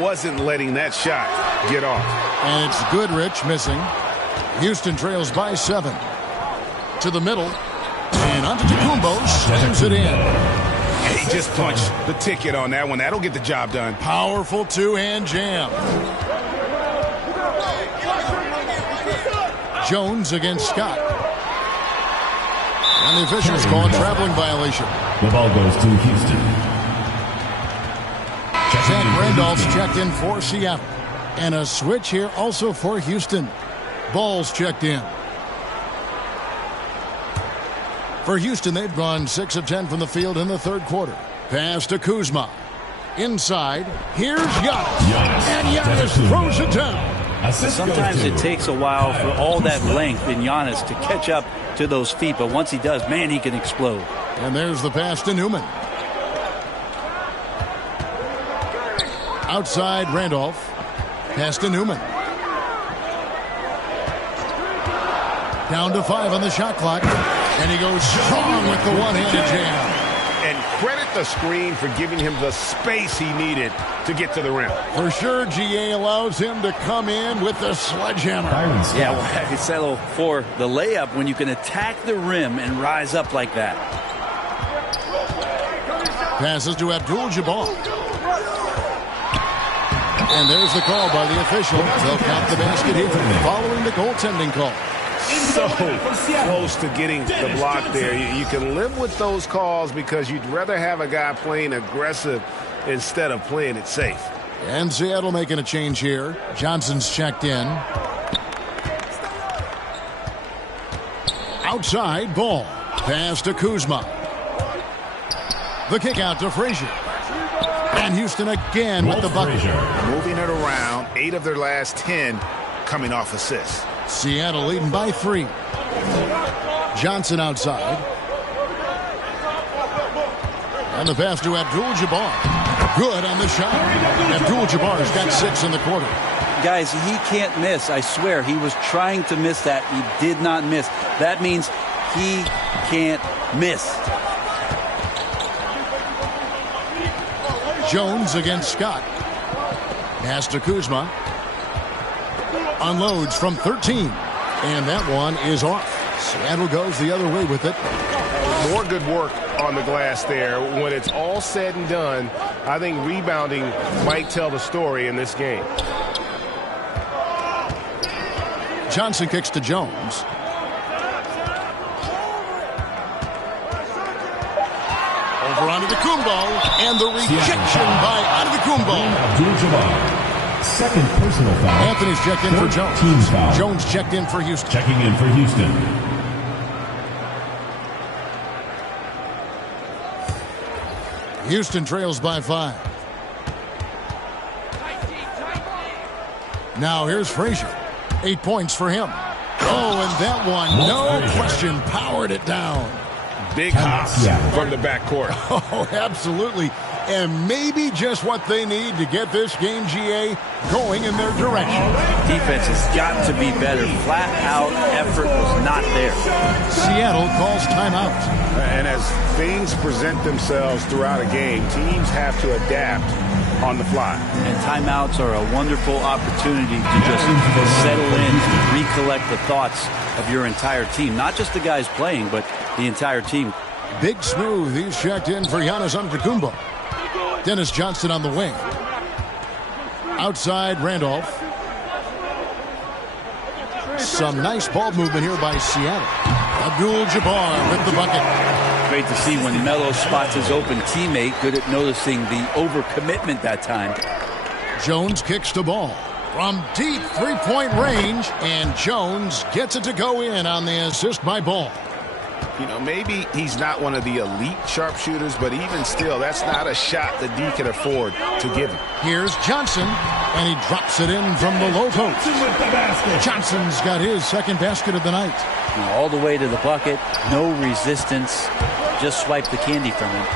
Wasn't letting that shot get off. And it's Goodrich missing. Houston trails by 7. To the middle. And Antetokounmpo slams it in. He just punched the ticket on that one. That'll get the job done. Powerful two-hand jam. Jones against Scott. And the officials call a traveling violation. The ball goes to Houston. Zach Randolph's checked in for Seattle. And a switch here also for Houston. Ball's checked in. For Houston, they've gone 6 of 10 from the field in the third quarter. Pass to Kuzma. Inside, here's Giannis. And Giannis throws it down. Sometimes it takes a while for all that length in Giannis to catch up to those feet, but once he does, man, he can explode. And there's the pass to Newman. Outside Randolph. Pass to Newman. Down to 5 on the shot clock. And he goes strong with the one-handed jam. And credit the screen for giving him the space he needed to get to the rim. For sure, GA allows him to come in with the sledgehammer. Yeah, well, you settle for the layup when you can attack the rim and rise up like that. Passes to Abdul-Jabbar. And there's the call by the official. They'll count the basket here following the goaltending call. So close to getting the block there. You can live with those calls because you'd rather have a guy playing aggressive instead of playing it safe. And Seattle making a change here. Johnson's checked in. Outside ball. Pass to Kuzma. The kick out to Frazier. And Houston again with the bucket. Moving it around. 8 of their last 10 coming off assists. Seattle leading by 3. Johnson outside. And the pass to Abdul-Jabbar. Good on the shot. Abdul-Jabbar's got 6 in the quarter. Guys, he can't miss. I swear, he was trying to miss that. He did not miss. That means he can't miss. Jones against Scott. Pass to Kuzma. Unloads from 13. And that one is off. Seattle goes the other way with it. More good work on the glass there. When it's all said and done, I think rebounding might tell the story in this game. Johnson kicks to Jones. Over Antetokounmpo, and the rejection by Antetokounmpo. Second personal foul. Anthony's checked in for Jones. Team foul. Jones checked in for Houston. Checking in for Houston. Houston trails by 5. Now here's Frazier. 8 points for him. Oh, and that one, no question, powered it down. Big hops from the backcourt. Oh, absolutely. And maybe just what they need to get this game, GA, going in their direction. Defense has got to be better. Flat out effort was not there. Seattle calls timeout. And as things present themselves throughout a game, teams have to adapt on the fly. And timeouts are a wonderful opportunity to just settle in, recollect the thoughts of your entire team. Not just the guys playing, but the entire team. Big Smooth, he's checked in for Giannis Antetokounmpo. Dennis Johnson on the wing. Outside Randolph. Some nice ball movement here by Seattle. Abdul-Jabbar with the bucket. Great to see when Melo spots his open teammate. Good at noticing the overcommitment that time. Jones kicks the ball from deep three-point range, and Jones gets it to go in on the assist by Ball. You know, maybe he's not one of the elite sharpshooters, but even still, that's not a shot that D can afford to give him. Here's Johnson, and he drops it in from the low post. Johnson's got his second basket of the night. All the way to the bucket, no resistance, just swipe the candy from him.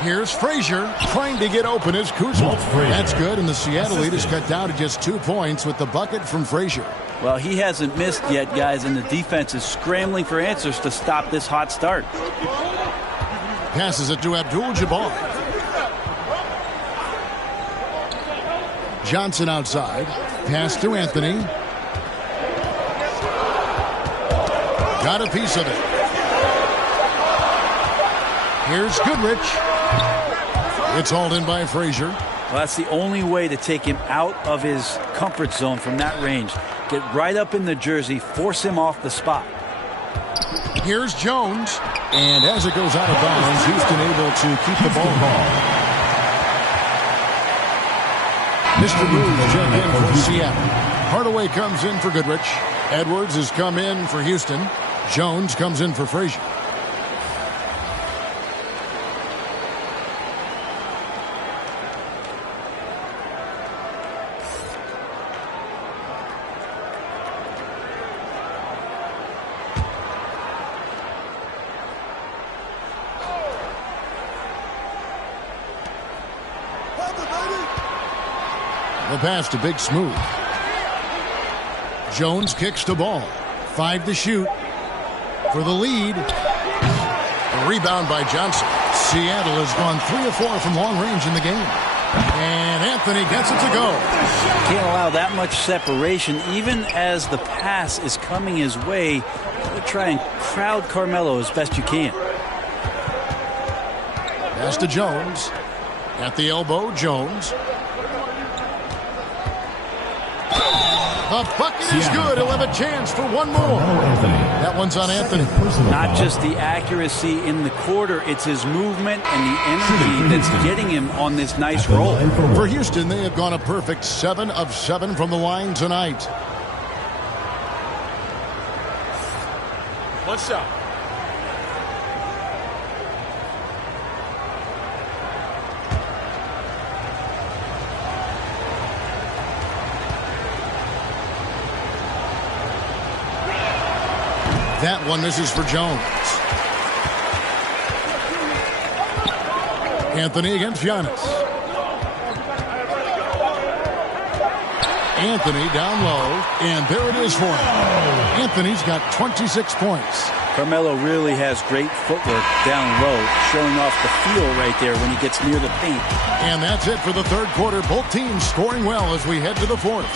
Here's Frazier trying to get open as Kuzma. That's good, and the Seattle lead is cut down to just 2 points with the bucket from Frazier. Well, he hasn't missed yet, guys, and the defense is scrambling for answers to stop this hot start. Passes it to Abdul-Jabbar. Johnson outside. Pass to Anthony. Got a piece of it. Here's Goodrich. It's hauled in by Frazier. Well, that's the only way to take him out of his comfort zone from that range. Get right up in the jersey, force him off the spot. Here's Jones. And as it goes out of bounds, Houston able to keep the ball. Mr. Moves checked in for Seattle. Hardaway comes in for Goodrich. Edwards has come in for Houston. Jones comes in for Frazier. The pass to Big Smooth. Jones kicks the ball. 5 to shoot for the lead. A rebound by Johnson. Seattle has gone 3 of 4 from long range in the game. And Anthony gets it to go. Can't allow that much separation. Even as the pass is coming his way, try and crowd Carmelo as best you can. Pass to Jones. At the elbow, Jones. The bucket is good. He'll have a chance for one more. That one's on Anthony. Not just the accuracy in the quarter, it's his movement and the energy that's getting him on this nice roll. For Houston, they have gone a perfect 7 of 7 from the line tonight. One shot. That one misses for Jones. Anthony against Giannis. Anthony down low, and there it is for him. Anthony's got 26 points. Carmelo really has great footwork down low, showing off the feel right there when he gets near the paint. And that's it for the third quarter. Both teams scoring well as we head to the fourth.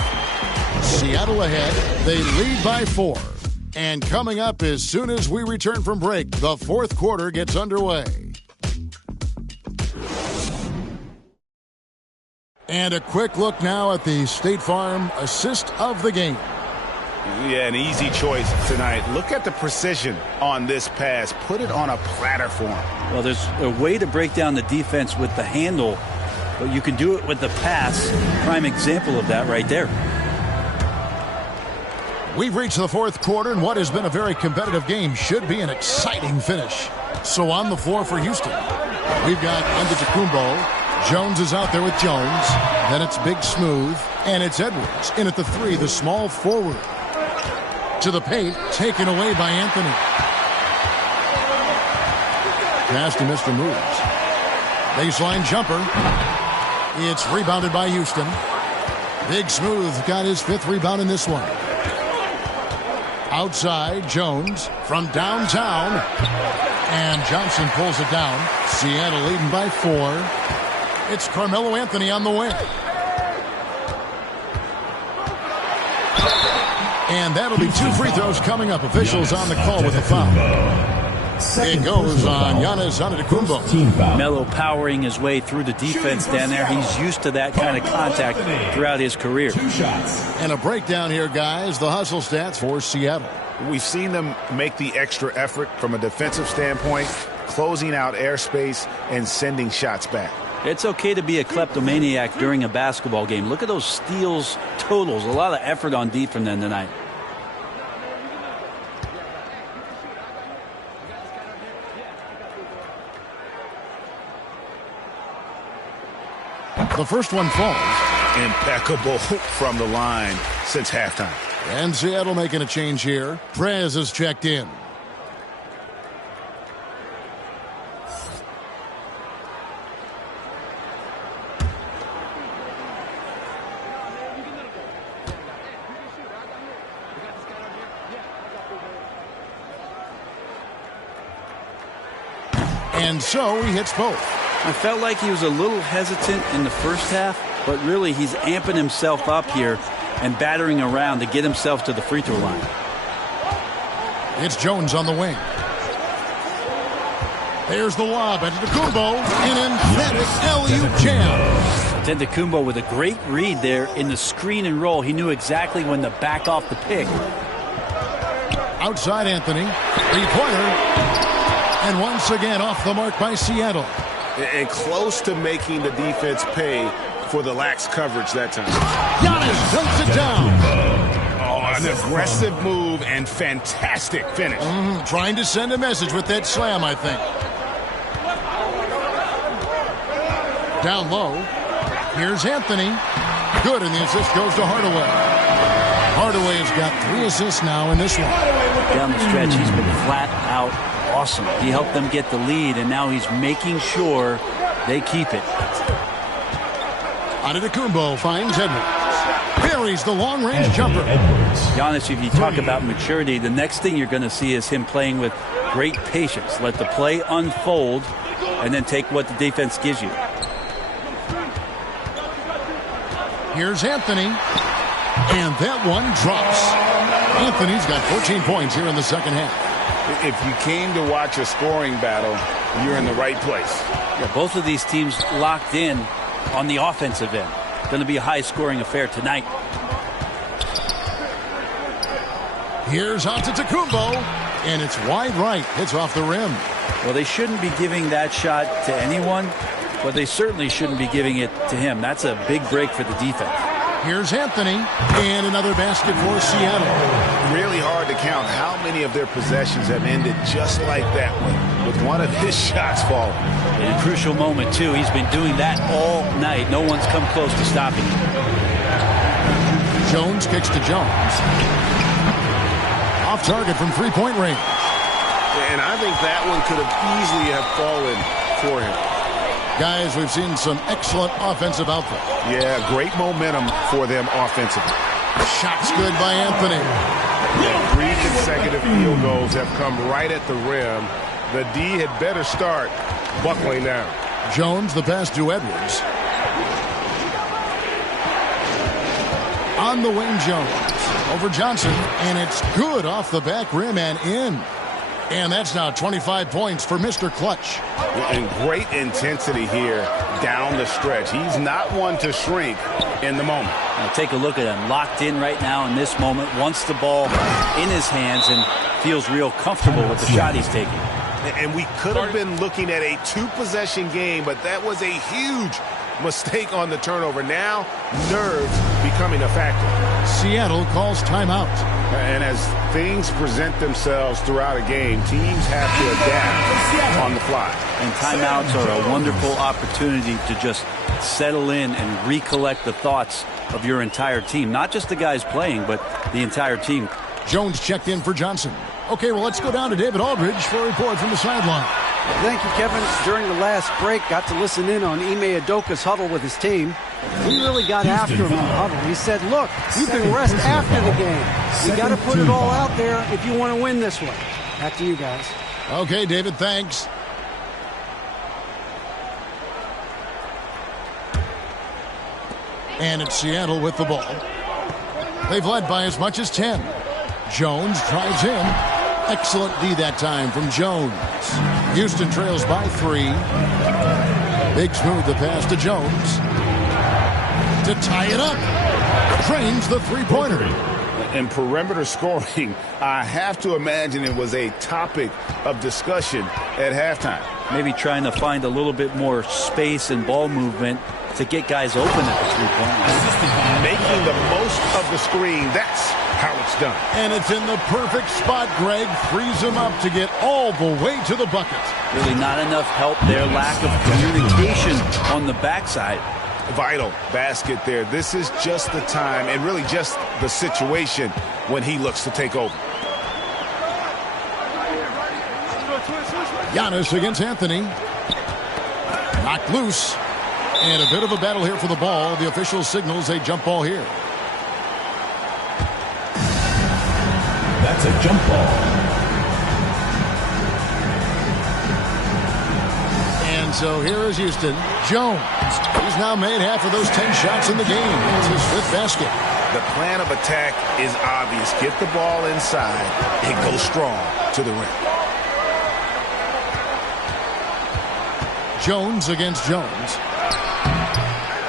Seattle ahead. They lead by 4. And coming up as soon as we return from break, the fourth quarter gets underway. And a quick look now at the State Farm assist of the game. Yeah, an easy choice tonight. Look at the precision on this pass. Put it on a platter for him. Well, there's a way to break down the defense with the handle, but you can do it with the pass. Prime example of that right there. We've reached the fourth quarter, and what has been a very competitive game should be an exciting finish. So on the floor for Houston, we've got Antetokounmpo. Jones is out there with Jones. Then it's Big Smooth, and it's Edwards in at the 3, the small forward. To the paint, taken away by Anthony. Pass to Mr. Moves. Baseline jumper. It's rebounded by Houston. Big Smooth got his 5th rebound in this one. Outside, Jones from downtown. And Johnson pulls it down. Seattle leading by 4. It's Carmelo Anthony on the wing. And that'll be 2 free throws coming up. Officials on the call with a foul. It goes on Giannis Antetokounmpo. Melo powering his way through the defense down there. He's used to that kind of contact throughout his career. And a breakdown here, guys. The hustle stats for Seattle. We've seen them make the extra effort from a defensive standpoint, closing out airspace and sending shots back. It's okay to be a kleptomaniac during a basketball game. Look at those steals totals. A lot of effort on D from them tonight. The first one falls. Impeccable from the line since halftime. And Seattle making a change here. Prez has checked in. And so he hits both. I felt like he was a little hesitant in the first half, but really he's amping himself up here and battering around to get himself to the free throw line. It's Jones on the wing. There's the lob. Antetokounmpo, an emphatic alley-oop jam. Antetokounmpo with a great read there in the screen and roll. He knew exactly when to back off the pick. Outside Anthony. Three-pointer. And once again off the mark by Seattle. And close to making the defense pay for the lax coverage that time. Giannis dunks it down. Oh, an aggressive move and fantastic finish. Trying to send a message with that slam, I think. Down low. Here's Anthony. Good, and the assist goes to Hardaway. Hardaway's got 3 assists now in this one. Down the stretch, he's been flat out awesome. He helped them get the lead, and now he's making sure they keep it. Antetokounmpo finds Edwards. buries the long-range jumper. Giannis, if you talk about maturity, the next thing you're going to see is him playing with great patience. Let the play unfold and then take what the defense gives you. Here's Anthony. And that one drops. Anthony's got 14 points here in the second half. If you came to watch a scoring battle, you're in the right place. Yeah, both of these teams locked in on the offensive end. Going to be a high-scoring affair tonight. Here's Antetokounmpo, and it's wide right. It's off the rim. Well, they shouldn't be giving that shot to anyone, but they certainly shouldn't be giving it to him. That's a big break for the defense. Here's Anthony, and another basket for Seattle. Really hard to count how many of their possessions have ended just like that one, with one of his shots falling. In a crucial moment, too. He's been doing that all night. No one's come close to stopping him. Jones kicks to Jones. Off target from three-point range. And I think that one could have easily have fallen for him. Guys, we've seen some excellent offensive output. Yeah, great momentum for them offensively. Shots good by Anthony. Yeah, 3 consecutive field goals have come right at the rim. The D had better start buckling down. Jones, the pass to Edwards. On the wing, Jones. Over Johnson, and it's good off the back rim and in. And that's now 25 points for Mr. Clutch. And great intensity here down the stretch. He's not one to shrink in the moment. Now take a look at him. Locked in right now in this moment. Wants the ball in his hands and feels real comfortable with the shot he's taking. And we could have been looking at a 2-possession game, but that was a huge mistake on the turnover. Now, nerves becoming a factor. Seattle calls timeout. And as things present themselves throughout a game, teams have to adapt on the fly. And timeouts are a wonderful opportunity to just settle in and recollect the thoughts of your entire team. Not just the guys playing, but the entire team. Jones checked in for Johnson. Okay, well, let's go down to David Aldridge for a report from the sideline. Thank you, Kevin. During the last break, got to listen in on Ime Udoka's huddle with his team. He really got after him in the huddle. He said, look, you can rest after the game. You got to put it all out there if you want to win this one. Back to you guys. Okay, David, thanks. And it's Seattle with the ball. They've led by as much as 10. Jones drives in. Excellent D that time from Jones. Houston trails by 3. Big smooth the pass to Jones. To tie it up. Drains the three-pointer. In perimeter scoring, I have to imagine it was a topic of discussion at halftime. Maybe trying to find a little bit more space and ball movement to get guys open at the three-point line. Making the most of the screen, that's how it's done. And it's in the perfect spot. Greg frees him up to get all the way to the bucket. Really not enough help there. Lack of communication on the backside. Vital basket there. This is just the time and really just the situation when he looks to take over. Giannis against Anthony. Knocked loose. And a bit of a battle here for the ball. The official signals a jump ball here. That's a jump ball. And so here is Houston. Jones. He's now made half of those 10 shots in the game. It's his 5th basket. The plan of attack is obvious. Get the ball inside and go strong to the rim. Jones against Jones.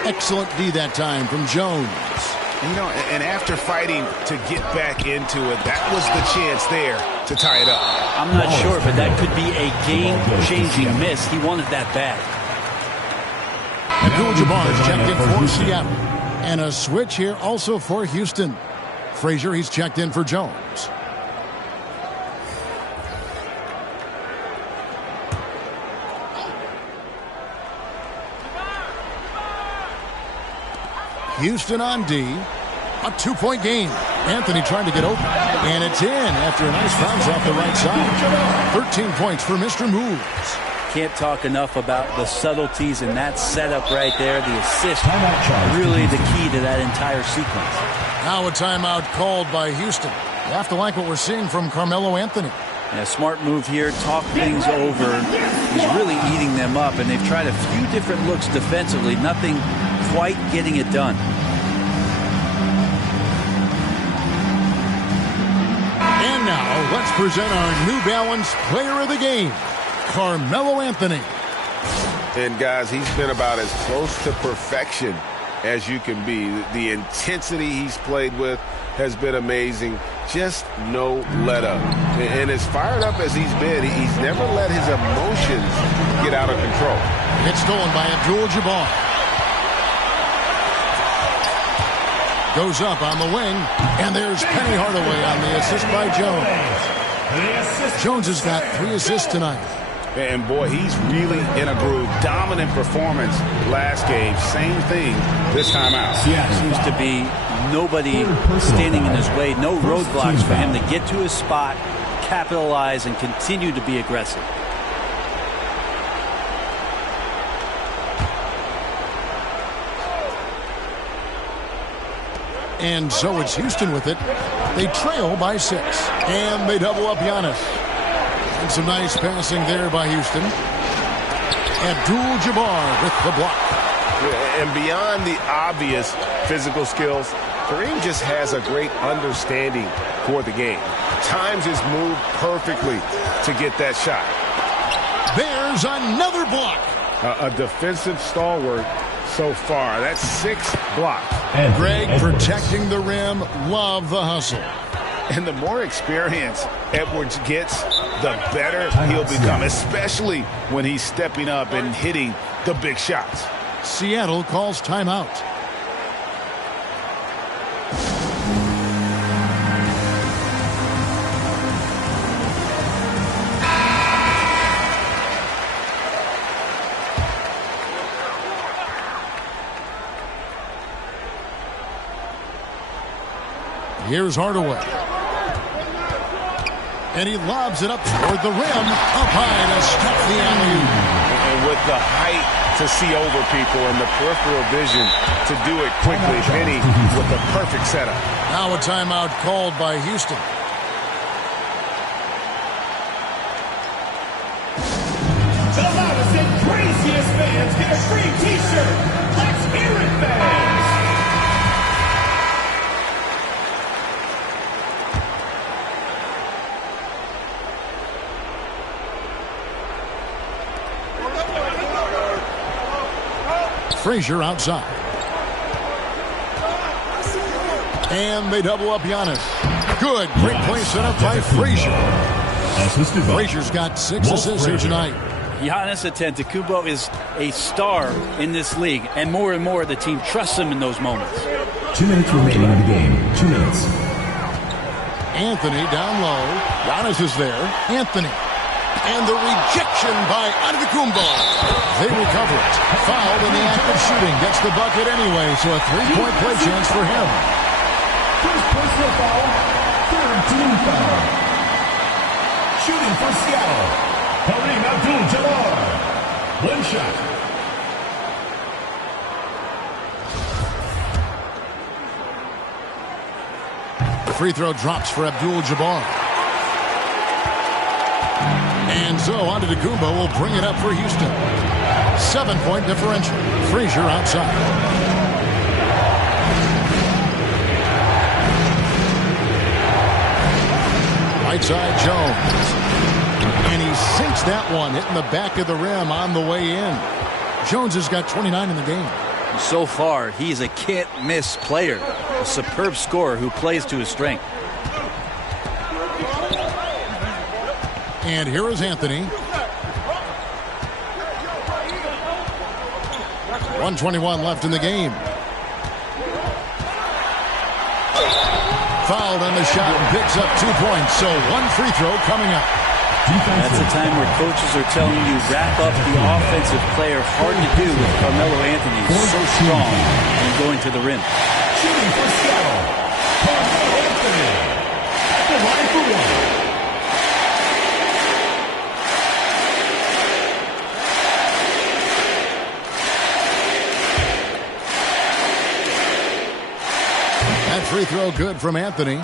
Excellent D that time from Jones. You know, and after fighting to get back into it, that was the chance there to tie it up. I'm not sure, but that could be a game-changing miss. He wanted that bad. Abdul-Jabbar's checked in for Seattle. And a switch here also for Houston. Frazier, he's checked in for Jones. Houston on D. A 2-point game. Anthony trying to get open. And it's in after a nice bounce off the right side. 13 points for Mr. Moves. Can't talk enough about the subtleties in that setup right there. The assist, really the key to that entire sequence. Now a timeout called by Houston. You have to like what we're seeing from Carmelo Anthony. And a smart move here, talk things over. He's really eating them up, and they've tried a few different looks defensively. Nothing quite getting it done. And now let's present our New Balance Player of the Game, Carmelo Anthony. And guys, he's been about as close to perfection as you can be. The intensity he's played with has been amazing. Just no let up. And as fired up as he's been, he's never let his emotions get out of control. It's stolen by Abdul-Jabbar. Goes up on the wing, and there's Penny Hardaway on the assist by Jones. Jones has got 3 assists tonight. And boy, he's really in a groove. Dominant performance last game. Same thing this time out. Seems to be nobody standing in his way. No roadblocks for him to get to his spot, capitalize, and continue to be aggressive. And so it's Houston with it. They trail by 6. And they double up Giannis. And some nice passing there by Houston. Abdul-Jabbar with the block. And beyond the obvious physical skills, Kareem just has a great understanding for the game. Times his move perfectly to get that shot. There's another block. A defensive stalwart so far. That's 6 blocks. Greg protecting the rim. Love the hustle. And the more experience Edwards gets, the better he'll become, especially when he's stepping up and hitting the big shots. Seattle calls timeout. Here's Hardaway. And he lobs it up toward the rim. Up high to stop the alley-oop. And with the height to see over people and the peripheral vision to do it quickly, Penny with the perfect setup. Now a timeout called by Houston. The loudest and craziest fans get a free t-shirt. Let's hear it, fans. Frazier outside. And they double up Giannis. Good. Great play set up by Frazier. Frazier's got 6 assists here tonight. Giannis Antetokounmpo is a star in this league, and more the team trusts him in those moments. 2 minutes remaining in the game. 2 minutes. Anthony down low. Giannis is there. Anthony. And the rejection by Antetokounmpo. They recover it. Fouled in the act of shooting. Gets the bucket anyway, so a 3-point play chance for him. First personal foul. 3rd team foul. Shooting for Seattle. Kareem Abdul-Jabbar. 1 shot. The free throw drops for Abdul-Jabbar. And so Antetokounmpo will bring it up for Houston. 7-point differential. Frazier outside. Right side Jones. And he sinks that one, hitting the back of the rim on the way in. Jones has got 29 in the game. So far, he's a can't-miss player. A superb scorer who plays to his strength. And here is Anthony. 1:21 left in the game. Fouled on the shot and picks up 2 points. So 1 free throw coming up. That's a time where coaches are telling you wrap up the offensive player. Hard to do with Carmelo Anthony. He's so strong and going to the rim. Shooting for Seattle. Carmelo Anthony. At the line for 1. throw good from Anthony.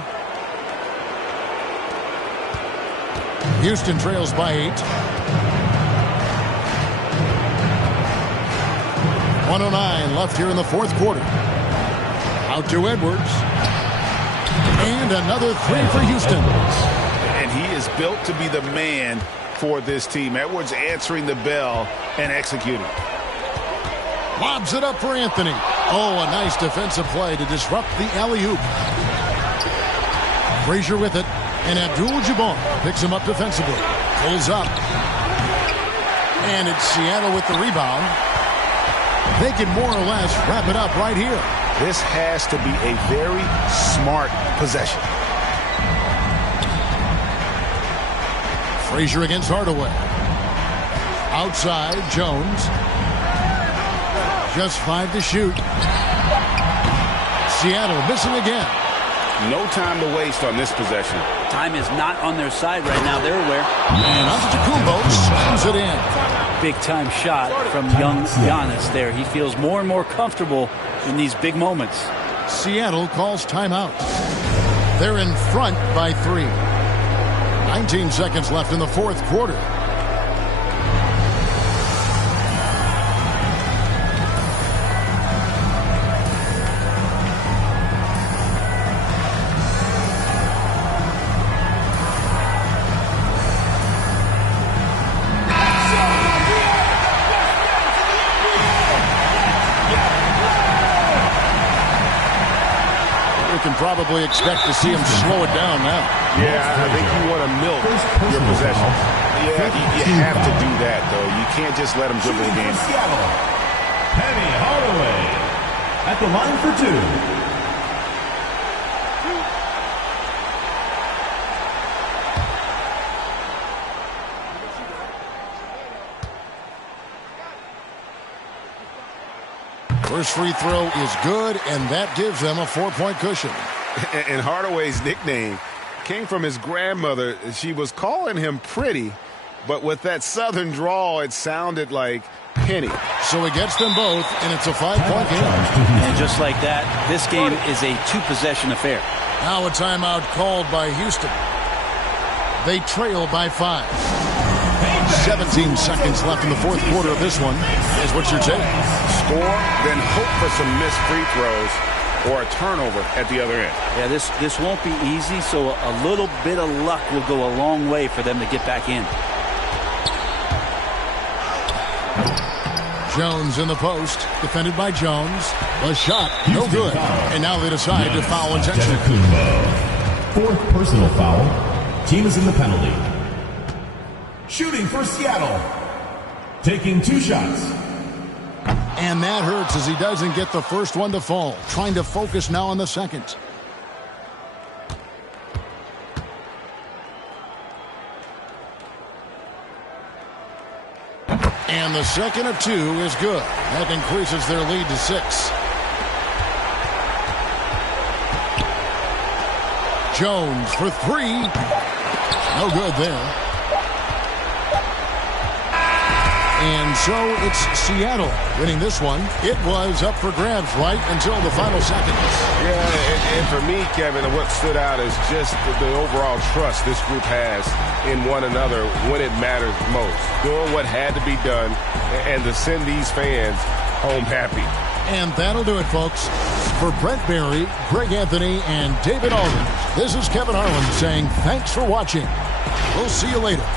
Houston trails by 8. 1:09 left here in the fourth quarter. Out to Edwards. And another 3 for Houston. And he is built to be the man for this team. Edwards answering the bell and executing. Lobs it up for Anthony. Oh, a nice defensive play to disrupt the alley-oop. Frazier with it. And Abdul-Jabbar picks him up defensively. Pulls up. And it's Seattle with the rebound. They can more or less wrap it up right here. This has to be a very smart possession. Frazier against Hardaway. Outside, Jones. Just 5 to shoot. Seattle missing again. No time to waste on this possession. Time is not on their side right now. They're aware. And Antetokounmpo slams it in. Big-time shot from young Giannis there. He feels more and more comfortable in these big moments. Seattle calls timeout. They're in front by 3. 19 seconds left in the fourth quarter. Probably expect to see him slow it down now. Yeah, I think you want to milk your possession. Yeah, you have to do that, though. You can't just let him dribble the game. Penny Hardaway at the line for 2. First free throw is good, and that gives them a 4-point cushion. And Hardaway's nickname came from his grandmother. She was calling him Pretty, but with that southern drawl, it sounded like Penny. So he gets them both, and it's a 5-point game. And just like that, this game is a 2-possession affair. Now a timeout called by Houston. They trail by 5. 17 seconds left in the fourth quarter of this one. Is what you're saying. Score, then hope for some missed free throws or a turnover at the other end. Yeah, this won't be easy, so a little bit of luck will go a long way for them to get back in. Jones in the post, defended by Jones. A shot, no good. And now they decide to foul intentionally. Fourth personal foul. Team is in the penalty. Shooting for Seattle. Taking 2 shots. And that hurts as he doesn't get the first one to fall. Trying to focus now on the second. And the second of 2 is good. That increases their lead to 6. Jones for 3. No good there. And so it's Seattle winning this one. It was up for grabs right until the final seconds. Yeah, and for me, Kevin, what stood out is just the overall trust this group has in one another when it matters most. Doing what had to be done and to send these fans home happy. And that'll do it, folks. For Brent Barry, Greg Anthony, and David Aldridge, this is Kevin Harlan saying thanks for watching. We'll see you later.